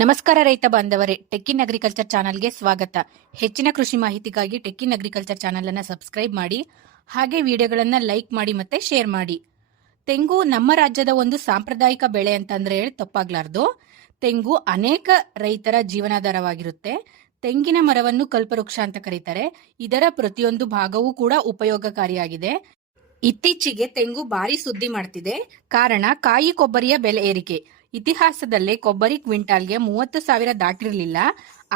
ನಮಸ್ಕಾರ ರೈತ ಬಾಂಧವರೇ, ಟೆಕ್ಕಿನ್ ಅಗ್ರಿಕಲ್ಚರ್ ಚಾನಲ್ಗೆ ಸ್ವಾಗತ. ಹೆಚ್ಚಿನ ಕೃಷಿ ಮಾಹಿತಿಗಾಗಿ ಟೆಕ್ಕಿನ್ ಅಗ್ರಿಕಲ್ಚರ್ ಚಾನಲ್ ಅನ್ನ ಸಬ್ಸ್ಕ್ರೈಬ್ ಮಾಡಿ, ಹಾಗೆ ವಿಡಿಯೋಗಳನ್ನ ಲೈಕ್ ಮಾಡಿ ಮತ್ತೆ ಶೇರ್ ಮಾಡಿ. ತೆಂಗು ನಮ್ಮ ರಾಜ್ಯದ ಒಂದು ಸಾಂಪ್ರದಾಯಿಕ ಬೆಳೆ ಅಂತಂದ್ರೆ ಹೇಳಿ ತಪ್ಪಾಗ್ಲಾರ್ದು. ತೆಂಗು ಅನೇಕ ರೈತರ ಜೀವನಾಧಾರವಾಗಿರುತ್ತೆ. ತೆಂಗಿನ ಮರವನ್ನು ಕಲ್ಪವೃಕ್ಷ ಅಂತ ಕರೀತಾರೆ. ಇದರ ಪ್ರತಿಯೊಂದು ಭಾಗವೂ ಕೂಡ ಉಪಯೋಗಕಾರಿಯಾಗಿದೆ. ಇತ್ತೀಚೆಗೆ ತೆಂಗು ಭಾರಿ ಸುದ್ದಿ ಮಾಡ್ತಿದೆ. ಕಾರಣ ಕಾಯಿ ಕೊಬ್ಬರಿಯ ಬೆಲೆ ಏರಿಕೆ. ಇತಿಹಾಸದಲ್ಲೇ ಕೊಬ್ಬರಿ ಕ್ವಿಂಟಾಲ್ಗೆ ಮೂವತ್ತು ಸಾವಿರ ದಾಟಿರಲಿಲ್ಲ,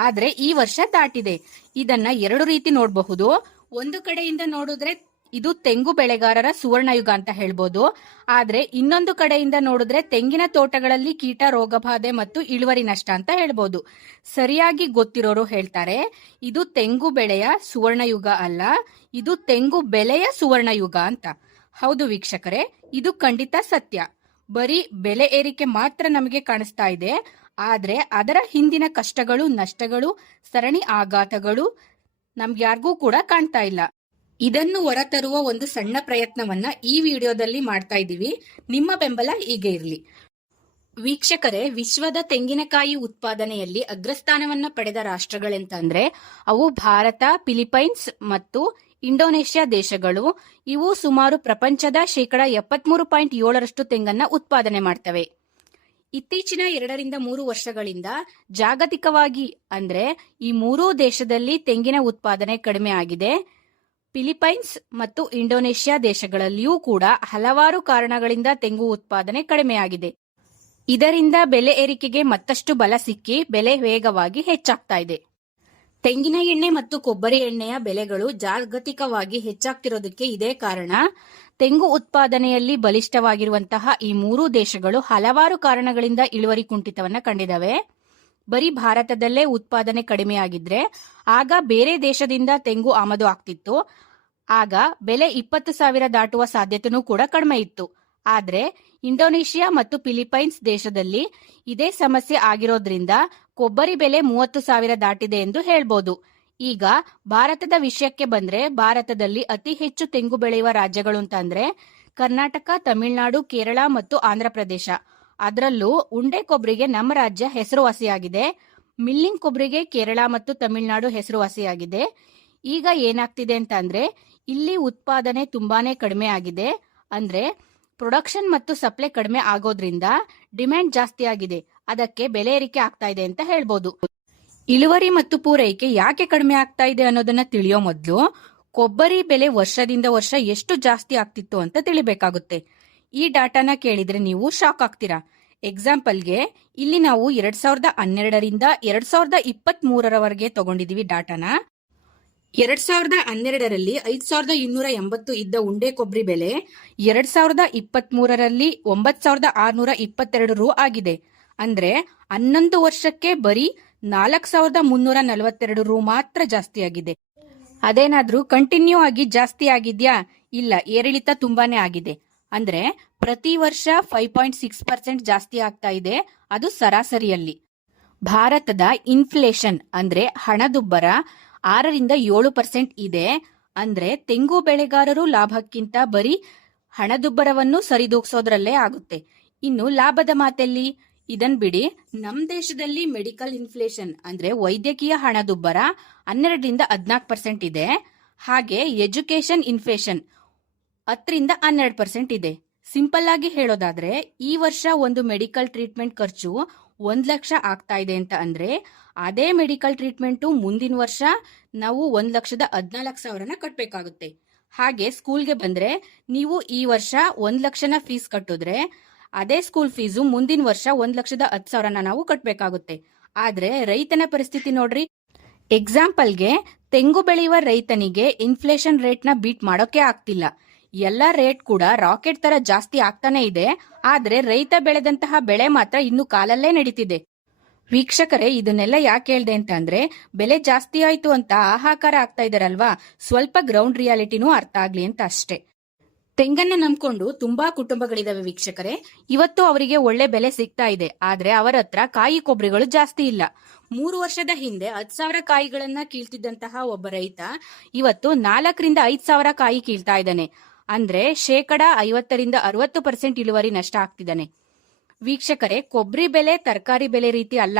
ಆದ್ರೆ ಈ ವರ್ಷ ದಾಟಿದೆ. ಇದನ್ನ ಎರಡು ರೀತಿ ನೋಡಬಹುದು. ಒಂದು ಕಡೆಯಿಂದ ನೋಡಿದ್ರೆ ಇದು ತೆಂಗು ಬೆಳೆಗಾರರ ಸುವರ್ಣಯುಗ ಅಂತ ಹೇಳ್ಬೋದು. ಆದ್ರೆ ಇನ್ನೊಂದು ಕಡೆಯಿಂದ ನೋಡಿದ್ರೆ ತೆಂಗಿನ ತೋಟಗಳಲ್ಲಿ ಕೀಟ, ರೋಗಬಾಧೆ ಮತ್ತು ಇಳುವರಿ ನಷ್ಟ ಅಂತ ಹೇಳ್ಬೋದು. ಸರಿಯಾಗಿ ಗೊತ್ತಿರೋರು ಹೇಳ್ತಾರೆ, ಇದು ತೆಂಗು ಬೆಳೆಯ ಸುವರ್ಣಯುಗ ಅಲ್ಲ, ಇದು ತೆಂಗು ಬೆಲೆಯ ಸುವರ್ಣಯುಗ ಅಂತ. ಹೌದು ವೀಕ್ಷಕರೇ, ಇದು ಖಂಡಿತ ಸತ್ಯ. ಬರೀ ಬೆಲೆ ಏರಿಕೆ ಮಾತ್ರ ನಮಗೆ ಕಾಣಿಸ್ತಾ ಇದೆ. ಆದ್ರೆ ಅದರ ಹಿಂದಿನ ಕಷ್ಟಗಳು, ನಷ್ಟಗಳು, ಸರಣಿ ಆಘಾತಗಳು ನಮ್ಗ್ಯಾರಿಗೂ ಕೂಡ ಕಾಣ್ತಾ ಇಲ್ಲ. ಇದನ್ನು ಹೊರತರುವ ಒಂದು ಸಣ್ಣ ಪ್ರಯತ್ನವನ್ನ ಈ ವಿಡಿಯೋದಲ್ಲಿ ಮಾಡ್ತಾ ಇದ್ದೀವಿ. ನಿಮ್ಮ ಬೆಂಬಲ ಹೀಗೆ ಇರಲಿ. ವೀಕ್ಷಕರೇ, ವಿಶ್ವದ ತೆಂಗಿನಕಾಯಿ ಉತ್ಪಾದನೆಯಲ್ಲಿ ಅಗ್ರಸ್ಥಾನವನ್ನ ಪಡೆದ ರಾಷ್ಟ್ರಗಳೆಂತಂದ್ರೆ ಅವು ಭಾರತ, ಫಿಲಿಪೈನ್ಸ್ ಮತ್ತು ಇಂಡೋನೇಷ್ಯಾ ದೇಶಗಳು, ಇವು ಸುಮಾರು ಪ್ರಪಂಚದ ಶೇಕಡ ಎಪ್ಪತ್ಮೂರು ಪಾಯಿಂಟ್ ಏಳರಷ್ಟು ತೆಂಗನ್ನ ಉತ್ಪಾದನೆ ಮಾಡ್ತವೆ. ಇತ್ತೀಚಿನ ಎರಡರಿಂದ ಮೂರು ವರ್ಷಗಳಿಂದ ಜಾಗತಿಕವಾಗಿ ಅಂದ್ರೆ ಈ ಮೂರೂ ದೇಶದಲ್ಲಿ ತೆಂಗಿನ ಉತ್ಪಾದನೆ ಕಡಿಮೆ ಆಗಿದೆ. ಫಿಲಿಪೈನ್ಸ್ ಮತ್ತು ಇಂಡೋನೇಷ್ಯಾ ದೇಶಗಳಲ್ಲಿಯೂ ಕೂಡ ಹಲವಾರು ಕಾರಣಗಳಿಂದ ತೆಂಗು ಉತ್ಪಾದನೆ ಕಡಿಮೆಯಾಗಿದೆ ಇದರಿಂದ ಬೆಲೆ ಏರಿಕೆಗೆ ಮತ್ತಷ್ಟು ಬಲ ಸಿಕ್ಕಿ ಬೆಲೆ ವೇಗವಾಗಿ ಹೆಚ್ಚಾಗ್ತಾ ಇದೆ. ತೆಂಗಿನ ಎಣ್ಣೆ ಮತ್ತು ಕೊಬ್ಬರಿ ಎಣ್ಣೆಯ ಬೆಲೆಗಳು ಜಾಗತಿಕವಾಗಿ ಹೆಚ್ಚಾಗ್ತಿರೋದಕ್ಕೆ ಇದೇ ಕಾರಣ. ತೆಂಗು ಉತ್ಪಾದನೆಯಲ್ಲಿ ಬಲಿಷ್ಠವಾಗಿರುವಂತಹ ಈ ಮೂರೂ ದೇಶಗಳು ಹಲವಾರು ಕಾರಣಗಳಿಂದ ಇಳುವರಿ ಕುಂಠಿತವನ್ನ ಕಂಡಿದವೆ. ಬರೀ ಭಾರತದಲ್ಲೇ ಉತ್ಪಾದನೆ ಕಡಿಮೆಯಾಗಿದ್ರೆ ಆಗ ಬೇರೆ ದೇಶದಿಂದ ತೆಂಗು ಆಮದು ಆಗ್ತಿತ್ತು. ಆಗ ಬೆಲೆ ಇಪ್ಪತ್ತು ಸಾವಿರ ದಾಟುವ ಸಾಧ್ಯತೆನೂ ಕೂಡ ಕಡಿಮೆ ಇತ್ತು. ಆದ್ರೆ ಇಂಡೋನೇಷಿಯಾ ಮತ್ತು ಫಿಲಿಪೈನ್ಸ್ ದೇಶದಲ್ಲಿ ಇದೇ ಸಮಸ್ಯೆ ಆಗಿರೋದ್ರಿಂದ ಕೊಬ್ಬರಿ ಬೆಲೆ ಮೂವತ್ತು ಸಾವಿರ ದಾಟಿದೆ ಎಂದು ಹೇಳ್ಬೋದು. ಈಗ ಭಾರತದ ವಿಷಯಕ್ಕೆ ಬಂದ್ರೆ ಭಾರತದಲ್ಲಿ ಅತಿ ಹೆಚ್ಚು ತೆಂಗು ಬೆಳೆಯುವ ರಾಜ್ಯಗಳು ಅಂತಂದ್ರೆ ಕರ್ನಾಟಕ, ತಮಿಳುನಾಡು, ಕೇರಳ ಮತ್ತು ಆಂಧ್ರಪ್ರದೇಶ ಅದರಲ್ಲೂ ಉಂಡೆ ಕೊಬ್ಬರಿಗೆ ನಮ್ಮ ರಾಜ್ಯ ಹೆಸರುವಾಸಿಯಾಗಿದೆ. ಮಿಲ್ಲಿಂಗ್ ಕೊಬ್ಬರಿಗೆ ಕೇರಳ ಮತ್ತು ತಮಿಳುನಾಡು ಹೆಸರುವಾಸಿಯಾಗಿದೆ. ಈಗ ಏನಾಗ್ತಿದೆ ಅಂತಂದ್ರೆ ಇಲ್ಲಿ ಉತ್ಪಾದನೆ ತುಂಬಾನೇ ಕಡಿಮೆ ಆಗಿದೆ. ಅಂದ್ರೆ ಪ್ರೊಡಕ್ಷನ್ ಮತ್ತು ಸಪ್ಲೈ ಕಡಿಮೆ ಆಗೋದ್ರಿಂದ ಡಿಮ್ಯಾಂಡ್ ಜಾಸ್ತಿ ಆಗಿದೆ. ಅದಕ್ಕೆ ಬೆಲೆ ಏರಿಕೆ ಆಗ್ತಾ ಇದೆ ಅಂತ ಹೇಳ್ಬೋದು. ಇಳುವರಿ ಮತ್ತು ಪೂರೈಕೆ ಯಾಕೆ ಕಡಿಮೆ ಆಗ್ತಾ ಇದೆ ಅನ್ನೋದನ್ನ ತಿಳಿಯೋ ಮೊದಲು ಕೊಬ್ಬರಿ ಬೆಲೆ ವರ್ಷದಿಂದ ವರ್ಷ ಎಷ್ಟು ಜಾಸ್ತಿ ಆಗ್ತಿತ್ತು ಅಂತ ತಿಳಿಬೇಕಾಗುತ್ತೆ. ಈ ಡಾಟಾನ ಕೇಳಿದ್ರೆ ನೀವು ಶಾಕ್ ಆಗ್ತೀರಾ. ಎಕ್ಸಾಂಪಲ್ಗೆ ಇಲ್ಲಿ ನಾವು ಎರಡ್ ಸಾವಿರದ ಹನ್ನೆರಡರಿಂದ ಎರಡ್ ಸಾವಿರದ ಇಪ್ಪತ್ತ್ ಮೂರರವರೆಗೆ ತಗೊಂಡಿದೀವಿ ಡಾಟಾನ. ಎರಡ್ ಸಾವಿರದ ಹನ್ನೆರಡರಲ್ಲಿ ಐದ್ ಸಾವಿರದ ಇನ್ನೂರ ಎಂಬತ್ತು ಇದ್ದ ಉಂಡೆ ಕೊಬ್ಬರಿ ಬೆಲೆ ಎರಡ್ ಸಾವಿರದ ಇಪ್ಪತ್ತ್ ಮೂರರಲ್ಲಿ ಒಂಬತ್ ಸಾವಿರದ ಆರ್ನೂರ ಇಪ್ಪತ್ತೆರಡು ರು ಆಗಿದೆ. ಅಂದ್ರೆ ಹನ್ನೊಂದು ವರ್ಷಕ್ಕೆ ಬರೀ ನಾಲ್ಕ್ ಸಾವಿರದ ಮುನ್ನೂರ ನಲವತ್ತೆರಡು ರು ಮಾತ್ರ ಜಾಸ್ತಿ ಆಗಿದೆ. ಅದೇನಾದ್ರೂ ಕಂಟಿನ್ಯೂ ಆಗಿ ಜಾಸ್ತಿ ಆಗಿದ್ಯಾ? ಇಲ್ಲ, ಏರಿಳಿತ ತುಂಬಾನೇ ಆಗಿದೆ. ಅಂದ್ರೆ ಪ್ರತಿ ವರ್ಷ ಫೈವ್ ಪಾಯಿಂಟ್ ಸಿಕ್ಸ್ ಪರ್ಸೆಂಟ್ ಜಾಸ್ತಿ ಆಗ್ತಾ ಇದೆ, ಅದು ಸರಾಸರಿಯಲ್ಲಿ. ಭಾರತದ ಇನ್ಫ್ಲೇಷನ್ ಅಂದ್ರೆ ಹಣದುಬ್ಬರ ಆರರಿಂದ ಏಳು ಪರ್ಸೆಂಟ್ ಇದೆ. ಅಂದ್ರೆ ತೆಂಗು ಬೆಳೆಗಾರರು ಲಾಭಕ್ಕಿಂತ ಬರೀ ಹಣದುಬ್ಬರವನ್ನು ಸರಿದೂಗಿಸೋದ್ರಲ್ಲೇ ಆಗುತ್ತೆ. ಇನ್ನು ಲಾಭದ ಮಾತೆಲ್ಲಿ? ಇದನ್ ಬಿಡಿ, ನಮ್ ದೇಶದಲ್ಲಿ ಮೆಡಿಕಲ್ ಇನ್ಫ್ಲೇಷನ್ ಅಂದ್ರೆ ವೈದ್ಯಕೀಯ ಹಣದುಬ್ಬರ ಹನ್ನೆರಡರಿಂದ ಹದಿನಾಲ್ಕು ಪರ್ಸೆಂಟ್ ಇದೆ. ಹಾಗೆ ಎಜುಕೇಶನ್ ಇನ್ಫ್ಲೇಷನ್ ಹತ್ತರಿಂದ ಹನ್ನೆರಡು ಪರ್ಸೆಂಟ್ ಇದೆ. ಸಿಂಪಲ್ ಆಗಿ ಹೇಳೋದಾದ್ರೆ, ಈ ವರ್ಷ ಒಂದು ಮೆಡಿಕಲ್ ಟ್ರೀಟ್ಮೆಂಟ್ ಖರ್ಚು ಒಂದ್ ಲಕ್ಷ ಆಗ್ತಾ ಇದೆ ಅಂತ ಅಂದ್ರೆ, ಅದೇ ಮೆಡಿಕಲ್ ಟ್ರೀಟ್ಮೆಂಟು ಮುಂದಿನ ವರ್ಷ ನಾವು ಒಂದ್ ಲಕ್ಷದ ಹದಿನಾಲ್ಕು ಸಾವಿರನ ಕಟ್ಟಬೇಕಾಗುತ್ತೆ ಹಾಗೆ ಸ್ಕೂಲ್ಗೆ ಬಂದ್ರೆ, ನೀವು ಈ ವರ್ಷ ಒಂದ್ ಲಕ್ಷನ ಫೀಸ್ ಕಟ್ಟಿದ್ರೆ ಅದೇ ಸ್ಕೂಲ್ ಫೀಸು ಮುಂದಿನ ವರ್ಷ ಒಂದ್ ಲಕ್ಷದ ಹತ್ತು ಸಾವಿರನ ನಾವು ಕಟ್ಟಬೇಕಾಗುತ್ತೆ ಆದ್ರೆ ರೈತನ ಪರಿಸ್ಥಿತಿ ನೋಡ್ರಿ. ಎಕ್ಸಾಂಪಲ್ಗೆ ತೆಂಗು ಬೆಳೆಯುವ ರೈತನಿಗೆ ಇನ್ಫ್ಲೇಷನ್ ರೇಟ್ನ ಬೀಟ್ ಮಾಡೋಕೆ ಆಗ್ತಿಲ್ಲ. ಎಲ್ಲ ರೇಟ್ ಕೂಡ ರಾಕೆಟ್ ತರ ಜಾಸ್ತಿ ಆಗ್ತಾನೆ ಇದೆ. ಆದ್ರೆ ರೈತ ಬೆಳೆದಂತಹ ಬೆಳೆ ಮಾತ್ರ ಇನ್ನು ಕಾಲಲ್ಲೇ ನಡೀತಿದೆ. ವೀಕ್ಷಕರೇ, ಇದನ್ನೆಲ್ಲ ಯಾಕೆ ಹೇಳ್ದೆ ಅಂತ ಅಂದ್ರೆ, ಬೆಲೆ ಜಾಸ್ತಿ ಆಯ್ತು ಅಂತ ಆಹಾಕಾರ ಆಗ್ತಾ ಇದಾರಲ್ವಾ? ಸ್ವಲ್ಪ ಗ್ರೌಂಡ್ ರಿಯಾಲಿಟಿನೂ ಅರ್ಥ ಆಗ್ಲಿ ಅಂತ ಅಷ್ಟೇ. ತೆಂಗನ್ನ ನಂಬಿಕೊಂಡು ತುಂಬಾ ಕುಟುಂಬಗಳಿದಾವೆ ವೀಕ್ಷಕರೇ. ಇವತ್ತು ಅವರಿಗೆ ಒಳ್ಳೆ ಬೆಲೆ ಸಿಗ್ತಾ ಇದೆ. ಆದ್ರೆ ಅವರ ಹತ್ರ ಕಾಯಿ ಕೊಬ್ಬರಿಗಳು ಜಾಸ್ತಿ ಇಲ್ಲ. ಮೂರು ವರ್ಷದ ಹಿಂದೆ ಹತ್ ಸಾವಿರ ಕಾಯಿಗಳನ್ನ ಕೀಳ್ತಿದ್ದಂತಹ ಒಬ್ಬ ರೈತ ಇವತ್ತು ನಾಲ್ಕರಿಂದ ಐದ್ ಸಾವಿರ ಕಾಯಿ ಕೀಳ್ತಾ ಇದ್ದಾನೆ. ಅಂದ್ರೆ ಶೇಕಡ ಐವತ್ತರಿಂದ ಅರವತ್ತು ಪರ್ಸೆಂಟ್ ಇಳುವರಿ ನಷ್ಟ ಆಗ್ತಿದ್ದಾನೆ. ವೀಕ್ಷಕರೇ ಕೊಬ್ಬರಿ ಬೆಲೆ ತರಕಾರಿ ಬೆಲೆ ರೀತಿ ಅಲ್ಲ.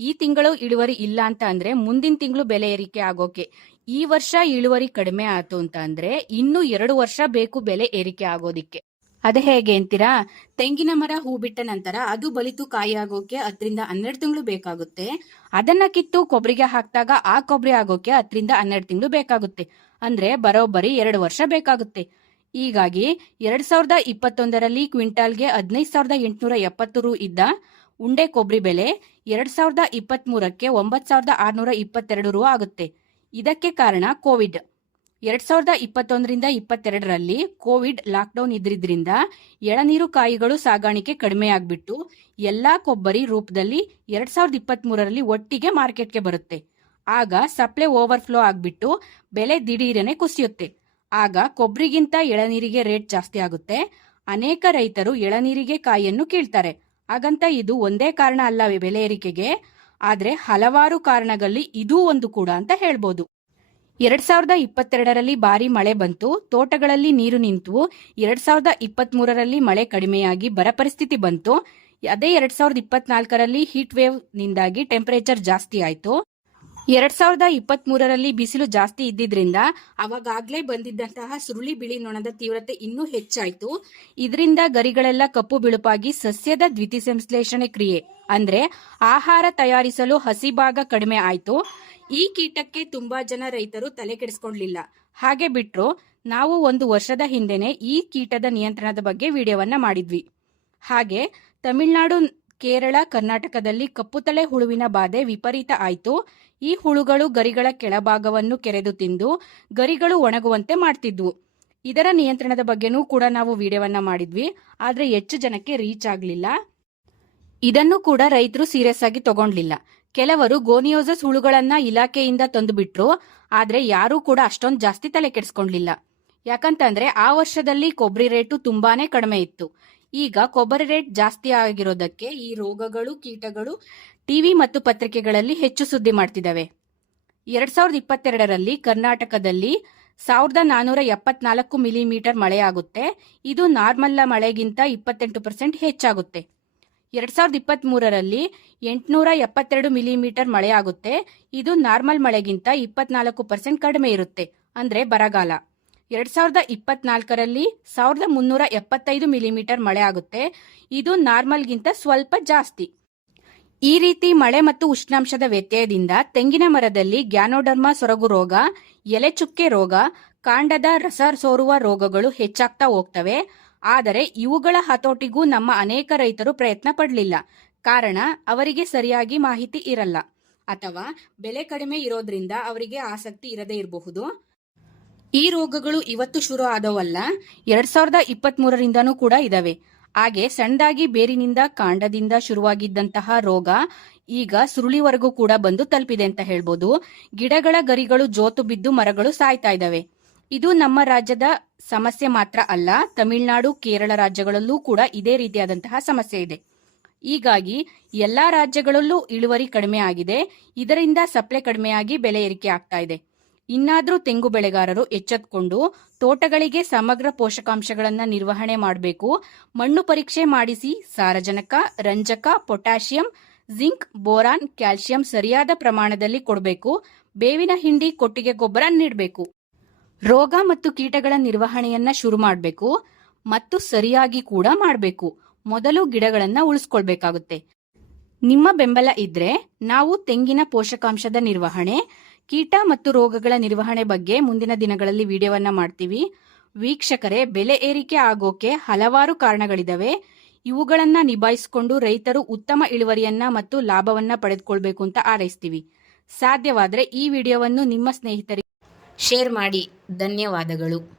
ಈ ತಿಂಗಳು ಇಳುವರಿ ಇಲ್ಲ ಅಂತ ಅಂದ್ರೆ ಮುಂದಿನ ತಿಂಗಳು ಬೆಲೆ ಏರಿಕೆ ಆಗೋಕೆ. ಈ ವರ್ಷ ಇಳುವರಿ ಕಡಿಮೆ ಆಯ್ತು ಅಂತ ಅಂದ್ರೆ ಇನ್ನು ಎರಡು ವರ್ಷ ಬೇಕು ಬೆಲೆ ಏರಿಕೆ ಆಗೋದಿಕ್ಕೆ. ಅದೇ ಹೇಗೆ ಅಂತೀರಾ? ತೆಂಗಿನ ಮರ ಹೂ ಬಿಟ್ಟ ನಂತರ ಅದು ಬಲಿತು ಕಾಯಿ ಆಗೋಕೆ ಹತ್ತರಿಂದ ಹನ್ನೆರಡು ತಿಂಗಳು ಬೇಕಾಗುತ್ತೆ. ಅದನ್ನ ಕಿತ್ತು ಕೊಬ್ಬರಿಗೆ ಹಾಕಿದಾಗ ಆ ಕೊಬ್ಬರಿ ಆಗೋಕೆ ಹತ್ತರಿಂದ ಹನ್ನೆರಡು ತಿಂಗಳು ಬೇಕಾಗುತ್ತೆ. ಅಂದ್ರೆ ಬರೋಬ್ಬರಿ ಎರಡು ವರ್ಷ ಬೇಕಾಗುತ್ತೆ. ಹೀಗಾಗಿ ಎರಡ್ ಸಾವಿರದ ಇಪ್ಪತ್ತೊಂದರಲ್ಲಿ ಕ್ವಿಂಟಾಲ್ಗೆ ಹದಿನೈದು ಸಾವಿರದ ಎಂಟುನೂರ ಎಪ್ಪತ್ತು ರು ಇದ್ದ ಉಂಡೆ ಕೊಬ್ಬರಿ ಬೆಲೆ ಎರಡ್ ಸಾವಿರದ ಇಪ್ಪತ್ತ್ ಮೂರಕ್ಕೆ ಒಂಬತ್ತು ಸಾವಿರದ ಆರುನೂರ ಇಪ್ಪತ್ತೆರಡು ರು ಆಗುತ್ತೆ. ಇದಕ್ಕೆ ಕಾರಣ ಕೋವಿಡ್. ಎರಡ್ ಸಾವಿರದ ಇಪ್ಪತ್ತೊಂದರಿಂದ ಇಪ್ಪತ್ತೆರಡರಲ್ಲಿ ಕೋವಿಡ್ ಲಾಕ್ಡೌನ್ ಇದ್ರಿದ್ರಿಂದ ಎಳನೀರು ಕಾಯಿಗಳು ಸಾಗಾಣಿಕೆ ಕಡಿಮೆ ಆಗ್ಬಿಟ್ಟು ಎಲ್ಲಾ ಕೊಬ್ಬರಿ ರೂಪದಲ್ಲಿ ಎರಡ್ ಸಾವಿರದ ಇಪ್ಪತ್ತ್ ಮೂರರಲ್ಲಿ ಒಟ್ಟಿಗೆ ಮಾರ್ಕೆಟ್ಗೆ ಬರುತ್ತೆ. ಆಗ ಸಪ್ಲೈ ಓವರ್ಫ್ಲೋ ಆಗ್ಬಿಟ್ಟು ಬೆಲೆ ದಿಢೀರನೆ ಕುಸಿಯುತ್ತೆ. ಆಗ ಕೊಬ್ಬರಿಗಿಂತ ಎಳನೀರಿಗೆ ರೇಟ್ ಜಾಸ್ತಿ ಆಗುತ್ತೆ. ಅನೇಕ ರೈತರು ಎಳನೀರಿಗೆ ಕಾಯಿಯನ್ನು ಕೀಳ್ತಾರೆ. ಹಾಗಂತ ಇದು ಒಂದೇ ಕಾರಣ ಅಲ್ಲ ಬೆಲೆ ಏರಿಕೆಗೆ, ಆದರೆ ಹಲವಾರು ಕಾರಣಗಳಲ್ಲಿ ಇದೂ ಒಂದು ಕೂಡ ಅಂತ ಹೇಳ್ಬೋದು. ಎರಡ್ ಸಾವಿರದ ಇಪ್ಪತ್ತೆರಡರಲ್ಲಿ ಭಾರಿ ಮಳೆ ಬಂತು, ತೋಟಗಳಲ್ಲಿ ನೀರು ನಿಂತು, ಎರಡ್ ಸಾವಿರದ ಇಪ್ಪತ್ತ್ ಮೂರರಲ್ಲಿ ಮಳೆ ಕಡಿಮೆಯಾಗಿ ಬರ ಪರಿಸ್ಥಿತಿ ಬಂತು, ಅದೇ ಎರಡ್ ಸಾವಿರದ ಇಪ್ಪತ್ನಾಲ್ಕರಲ್ಲಿ ಹೀಟ್ ವೇವ್ ನಿಂದಾಗಿ ಟೆಂಪರೇಚರ್ ಜಾಸ್ತಿ ಆಯ್ತು. ಎರಡ್ ಸಾವಿರದ ಇಪ್ಪತ್ತ್ ಮೂರರಲ್ಲಿ ಬಿಸಿಲು ಜಾಸ್ತಿ ಇದ್ದಿದ್ರಿಂದ ಅವಾಗಾಗ್ಲೇ ಬಂದಿದ್ದಂತಹ ಸುರುಳಿ ಬಿಳಿ ನೊಣದ ತೀವ್ರತೆ ಇನ್ನೂ ಹೆಚ್ಚಾಯ್ತು. ಇದರಿಂದ ಗರಿಗಳೆಲ್ಲ ಕಪ್ಪು ಬಿಳುಪಾಗಿ ಸಸ್ಯದ ದ್ವಿತೀಯ ಕ್ರಿಯೆ, ಅಂದ್ರೆ ಆಹಾರ ತಯಾರಿಸಲು ಹಸಿ ಭಾಗ ಕಡಿಮೆ ಆಯ್ತು. ಈ ಕೀಟಕ್ಕೆ ತುಂಬಾ ಜನ ರೈತರು ತಲೆ ಕೆಡಿಸ್ಕೊಂಡ್ಲಿಲ್ಲ ಹಾಗೆ ಬಿಟ್ರು ನಾವು ಒಂದು ವರ್ಷದ ಹಿಂದೆನೆ ಈ ಕೀಟದ ನಿಯಂತ್ರಣದ ಬಗ್ಗೆ ವಿಡಿಯೋವನ್ನ ಮಾಡಿದ್ವಿ. ಹಾಗೆ ತಮಿಳುನಾಡು ಕೇರಳ, ಕರ್ನಾಟಕದಲ್ಲಿ ಕಪ್ಪುತಳೆ ಹುಳುವಿನ ಬಾಧೆ ವಿಪರೀತ ಆಯಿತು. ಈ ಹುಳುಗಳು ಗರಿಗಳ ಕೆಳಭಾಗವನ್ನು ಕೆರೆದು ತಿಂದು ಗರಿಗಳು ಒಣಗುವಂತೆ ಮಾಡ್ತಿದ್ವು. ಇದರ ನಿಯಂತ್ರಣದ ಬಗ್ಗೆನೂ ಕೂಡ ನಾವು ವಿಡಿಯೋವನ್ನ ಮಾಡಿದ್ವಿ. ಆದರೆ ಹೆಚ್ಚು ಜನಕ್ಕೆ ರೀಚ್ ಆಗಲಿಲ್ಲ. ಇದನ್ನು ಕೂಡ ರೈತರು ಸೀರಿಯಸ್ ಆಗಿ ತಗೊಂಡ್ಲಿಲ್ಲ. ಕೆಲವರು ಗೋನಿಯೋಸಸ್ ಹುಳುಗಳನ್ನ ಇಲಾಖೆಯಿಂದ ತಂದು ಬಿಟ್ರು ಆದ್ರೆ ಯಾರೂ ಕೂಡ ಅಷ್ಟೊಂದು ಜಾಸ್ತಿ ತಲೆ ಕೆಡಿಸ್ಕೊಂಡ್ಲಿಲ್ಲ. ಯಾಕಂತಂದ್ರೆ ಆ ವರ್ಷದಲ್ಲಿ ಕೊಬ್ಬರಿ ರೇಟು ತುಂಬಾನೇ ಕಡಿಮೆ ಇತ್ತು. ಈಗ ಕೊಬ್ಬರಿ ರೇಟ್ ಜಾಸ್ತಿ ಆಗಿರೋದಕ್ಕೆ ಈ ರೋಗಗಳು, ಕೀಟಗಳು ಟಿವಿ ಮತ್ತು ಪತ್ರಿಕೆಗಳಲ್ಲಿ ಹೆಚ್ಚು ಸುದ್ದಿ ಮಾಡ್ತಿದ್ದಾವೆ. ಎರಡ್ ಸಾವಿರದ ಇಪ್ಪತ್ತೆರಡರಲ್ಲಿ ಕರ್ನಾಟಕದಲ್ಲಿ ಸಾವಿರದ ನಾನೂರ ಎಪ್ಪತ್ನಾಲ್ಕು ಮಿಲಿಮೀಟರ್ ಮಳೆಯಾಗುತ್ತೆ. ಇದು ನಾರ್ಮಲ್ ಮಳೆಗಿಂತ ಇಪ್ಪತ್ತೆಂಟು ಪರ್ಸೆಂಟ್ ಹೆಚ್ಚಾಗುತ್ತೆ. ಎರಡ್ ಸಾವಿರದ ಇಪ್ಪತ್ತ್ ಮೂರರಲ್ಲಿ ಎಂಟುನೂರ ಎಪ್ಪತ್ತೆರಡು ಮಿಲಿಮೀಟರ್ ಮಳೆಯಾಗುತ್ತೆ. ಇದು ನಾರ್ಮಲ್ ಮಳೆಗಿಂತ ಇಪ್ಪತ್ನಾಲ್ಕು ಪರ್ಸೆಂಟ್ ಕಡಿಮೆ ಇರುತ್ತೆ. ಅಂದ್ರೆ ಬರಗಾಲ. ಎರಡ್ ಸಾವಿರದ ಇಪ್ಪತ್ನಾಲ್ಕರಲ್ಲಿ ಸಾವಿರದ ಮುನ್ನೂರ ಎಪ್ಪತ್ತೈದು ಮಿಲಿಮೀಟರ್ ಮಳೆ ಆಗುತ್ತೆ. ಇದು ನಾರ್ಮಲ್ಗಿಂತ ಸ್ವಲ್ಪ ಜಾಸ್ತಿ. ಈ ರೀತಿ ಮಳೆ ಮತ್ತು ಉಷ್ಣಾಂಶದ ವ್ಯತ್ಯಯದಿಂದ ತೆಂಗಿನ ಮರದಲ್ಲಿ ಗ್ಯಾನೋಡರ್ಮಾ ಸೊರಗು ರೋಗ, ಎಲೆ ಚುಕ್ಕೆ ರೋಗ, ಕಾಂಡದ ರಸ ಸೋರುವ ರೋಗಗಳು ಹೆಚ್ಚಾಗ್ತಾ ಹೋಗ್ತವೆ. ಆದರೆ ಇವುಗಳ ಹತೋಟಿಗೂ ನಮ್ಮ ಅನೇಕ ರೈತರು ಪ್ರಯತ್ನ ಪಡಲಿಲ್ಲ. ಕಾರಣ ಅವರಿಗೆ ಸರಿಯಾಗಿ ಮಾಹಿತಿ ಇರಲ್ಲ. ಅಥವಾ ಬೆಲೆ ಕಡಿಮೆ ಇರೋದ್ರಿಂದ ಅವರಿಗೆ ಆಸಕ್ತಿ ಇರದೇ ಇರಬಹುದು. ಈ ರೋಗಗಳು ಇವತ್ತು ಶುರು ಆದವಲ್ಲ, ಎರಡ್ ಸಾವಿರದ ಇಪ್ಪತ್ತ್ ಮೂರರಿಂದನೂ ಕೂಡ ಇದಾವೆ. ಹಾಗೆ ಸಣ್ಣದಾಗಿ ಬೇರಿನಿಂದ ಕಾಂಡದಿಂದ ಶುರುವಾಗಿದ್ದಂತಹ ರೋಗ ಈಗ ಸುರುಳಿವರೆಗೂ ಕೂಡ ಬಂದು ತಲುಪಿದೆ ಅಂತ ಹೇಳ್ಬೋದು. ಗಿಡಗಳ ಗರಿಗಳು ಜೋತು ಬಿದ್ದು ಮರಗಳು ಸಾಯ್ತಾ ಇದ್ದಾವೆ ಇದು ನಮ್ಮ ರಾಜ್ಯದ ಸಮಸ್ಯೆ ಮಾತ್ರ ಅಲ್ಲ, ತಮಿಳುನಾಡು, ಕೇರಳ ರಾಜ್ಯಗಳಲ್ಲೂ ಕೂಡ ಇದೇ ರೀತಿಯಾದಂತಹ ಸಮಸ್ಯೆ ಇದೆ. ಹೀಗಾಗಿ ಎಲ್ಲಾ ರಾಜ್ಯಗಳಲ್ಲೂ ಇಳುವರಿ ಕಡಿಮೆ ಆಗಿದೆ. ಇದರಿಂದ ಸಪ್ಲೈ ಕಡಿಮೆಯಾಗಿ ಬೆಲೆ ಏರಿಕೆ ಆಗ್ತಾ ಇದೆ. ಇನ್ನಾದ್ರೂ ತೆಂಗು ಬೆಳೆಗಾರರು ಎಚ್ಚೆತ್ಕೊಂಡು ತೋಟಗಳಿಗೆ ಸಮಗ್ರ ಪೋಷಕಾಂಶಗಳನ್ನು ನಿರ್ವಹಣೆ ಮಾಡಬೇಕು. ಮಣ್ಣು ಪರೀಕ್ಷೆ ಮಾಡಿಸಿ ಸಾರಜನಕ, ರಂಜಕ, ಪೊಟ್ಯಾಷಿಯಂ, ಜಿಂಕ್, ಬೋರಾನ್ ಕ್ಯಾಲ್ಸಿಯಂ ಸರಿಯಾದ ಪ್ರಮಾಣದಲ್ಲಿ ಕೊಡಬೇಕು. ಬೇವಿನ ಹಿಂಡಿ, ಕೊಟ್ಟಿಗೆ ಗೊಬ್ಬರ ನೀಡಬೇಕು. ರೋಗ ಮತ್ತು ಕೀಟಗಳ ನಿರ್ವಹಣೆಯನ್ನ ಶುರು ಮಾಡಬೇಕು. ಮತ್ತು ಸರಿಯಾಗಿ ಕೂಡ ಮಾಡಬೇಕು. ಮೊದಲು ಗಿಡಗಳನ್ನ ಉಳಿಸ್ಕೊಳ್ಬೇಕಾಗುತ್ತೆ. ನಿಮ್ಮ ಬೆಂಬಲ ಇದ್ರೆ ನಾವು ತೆಂಗಿನ ಪೋಷಕಾಂಶದ ನಿರ್ವಹಣೆ ಕೀಟ ಮತ್ತು ರೋಗಗಳ ನಿರ್ವಹಣೆ ಬಗ್ಗೆ ಮುಂದಿನ ದಿನಗಳಲ್ಲಿ ವಿಡಿಯೋವನ್ನ ಮಾಡ್ತೀವಿ. ವೀಕ್ಷಕರೇ, ಬೆಲೆ ಏರಿಕೆ ಆಗೋಕೆ ಹಲವಾರು ಕಾರಣಗಳಿದವೆ. ಇವುಗಳನ್ನ ನಿಭಾಯಿಸಿಕೊಂಡು ರೈತರು ಉತ್ತಮ ಇಳುವರಿಯನ್ನ ಮತ್ತು ಲಾಭವನ್ನ ಪಡೆದುಕೊಳ್ಬೇಕು ಅಂತ ಆರೈಸ್ತೀವಿ ಸಾಧ್ಯವಾದರೆ ಈ ವಿಡಿಯೋವನ್ನು ನಿಮ್ಮ ಸ್ನೇಹಿತರಿಗೆ ಶೇರ್ ಮಾಡಿ. ಧನ್ಯವಾದಗಳು.